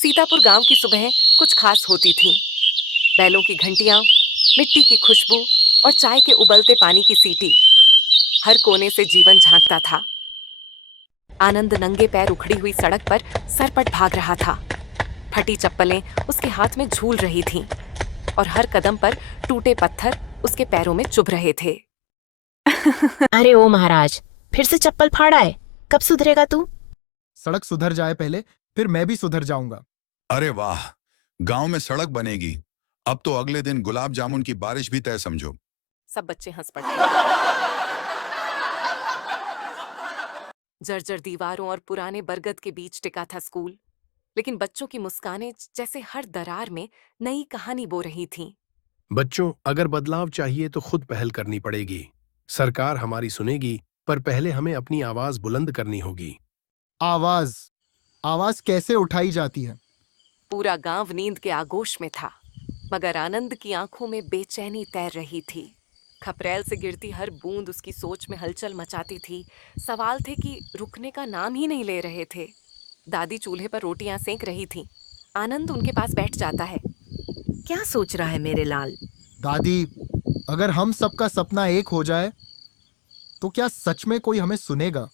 सीतापुर गांव की सुबह कुछ खास होती थी। बैलों की घंटियां, मिट्टी की खुशबू और चाय के उबलते पानी की सीटी। हर कोने से जीवन झांकता था। आनंद नंगे पैर उखड़ी हुई सड़क पर सरपट भाग रहा था। फटी चप्पलें उसके हाथ में झूल रही थीं और हर कदम पर टूटे पत्थर उसके पैरों में चुभ रहे थे। अरे ओ महाराज, फिर से चप्पल फाड़ा है। कब सुधरेगा तू? सड़क सुधर जाए पहले, फिर मैं भी सुधर जाऊंगा। अरे वाह, गांव में सड़क बनेगी। अब तो अगले दिन गुलाब जामुन की बारिश भी तय समझो। सब बच्चे हंस पड़े। जर्जर दीवारों और पुराने बरगद के बीच टिका था स्कूल, लेकिन बच्चों की मुस्कानें जैसे हर दरार में नई कहानी बो रही थीं। बच्चों, अगर बदलाव चाहिए तो खुद पहल करनी पड़ेगी। सरकार हमारी सुनेगी, पर पहले हमें अपनी आवाज बुलंद करनी होगी। आवाज आवाज कैसे उठाई जाती है? पूरा गांव नींद के आगोश में था, मगर आनंद की आंखों में बेचैनी तैर रही थी। खपरेल से गिरती हर बूंद उसकी सोच में हलचल मचाती थी। सवाल थे कि रुकने का नाम ही नहीं ले रहे थे। दादी चूल्हे पर रोटियां सेंक रही थीं। आनंद उनके पास बैठ जाता है। क्या सोच रहा है मेरे लाल? दादी, अगर हम सबका सपना एक हो जाए तो क्या सच में कोई हमें सुनेगा?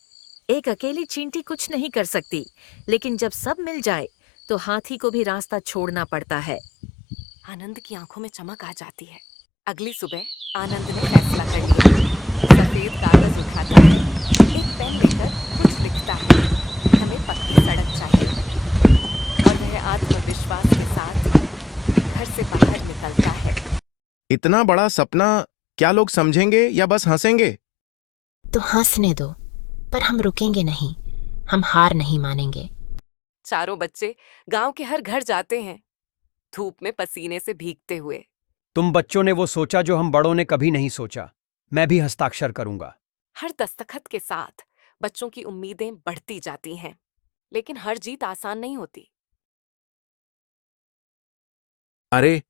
एक अकेली चींटी कुछ नहीं कर सकती, लेकिन जब सब मिल जाए तो हाथी को भी रास्ता छोड़ना पड़ता है। आनंद की आंखों में चमक आ जाती है। अगली सुबह आनंद ने फैसला कर लिया। सफेद कागज उठाता है, एक पेन लेकर कुछ लिखता है। हमें पक्की सड़क चाहिए। और वह आत्मविश्वास के साथ घर से बाहर निकलता है। इतना बड़ा सपना, क्या लोग समझेंगे या बस हंसेंगे? तो हंसने दो, पर हम रुकेंगे नहीं। हम हार नहीं मानेंगे। चारों बच्चे गांव के हर घर जाते हैं, धूप में पसीने से भीगते हुए। तुम बच्चों ने वो सोचा जो हम बड़ों ने कभी नहीं सोचा। मैं भी हस्ताक्षर करूंगा। हर दस्तखत के साथ बच्चों की उम्मीदें बढ़ती जाती हैं, लेकिन हर जीत आसान नहीं होती। अरे,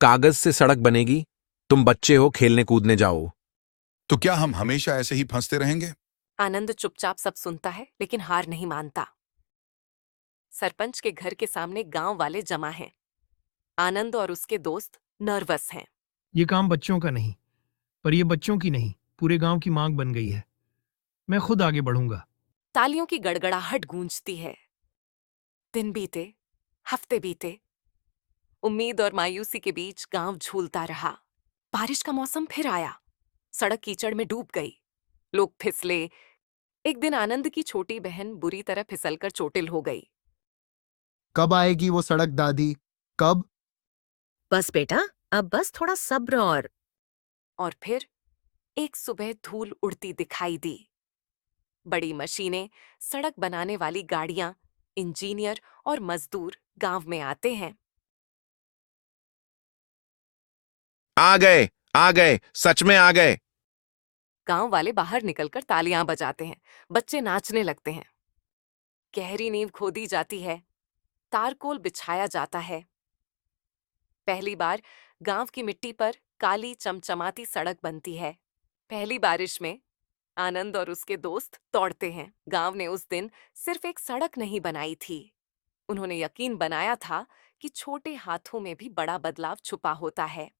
कागज से सड़क बनेगी। तुम बच्चे हो, खेलने कूदने जाओ। तो क्या हम हमेशा ऐसे ही फंसते रहेंगे? आनंद चुपचाप सब सुनता है, लेकिन हार नहीं मानता। सरपंच के घर के सामने गांव वाले जमा हैं। आनंद और उसके दोस्त नर्वस हैं। ये काम बच्चों का नहीं, पर ये बच्चों की नहीं, पूरे गांव की मांग बन गई है। मैं खुद आगे बढ़ूंगा। तालियों की गड़गड़ाहट गूंजती है। दिन बीते, हफ्ते बीते। उम्मीद और मायूसी के बीच गांव झूलता रहा। बारिश का मौसम फिर आया। सड़क कीचड़ में डूब गई। लोग फिसले। एक दिन आनंद की छोटी बहन बुरी तरह फिसलकर चोटिल हो गई। कब आएगी वो सड़क दादी? कब? बस बेटा, अब बस थोड़ा सब्र और फिर एक सुबह धूल उड़ती दिखाई दी। बड़ी मशीनें, सड़क बनाने वाली गाड़ियां, इंजीनियर और मजदूर गांव में आते हैं। आ गए, आ गए, सच में आ गए। गांव वाले बाहर निकलकर तालियां बजाते हैं। बच्चे नाचने लगते हैं। गहरी नींव खोदी जाती है। तारकोल बिछाया जाता है। पहली बार गांव की मिट्टी पर काली चमचमाती सड़क बनती है। पहली बारिश में आनंद और उसके दोस्त दौड़ते हैं। गांव ने उस दिन सिर्फ एक सड़क नहीं बनाई थी, उन्होंने यकीन बनाया था कि छोटे हाथों में भी बड़ा बदलाव छुपा होता है।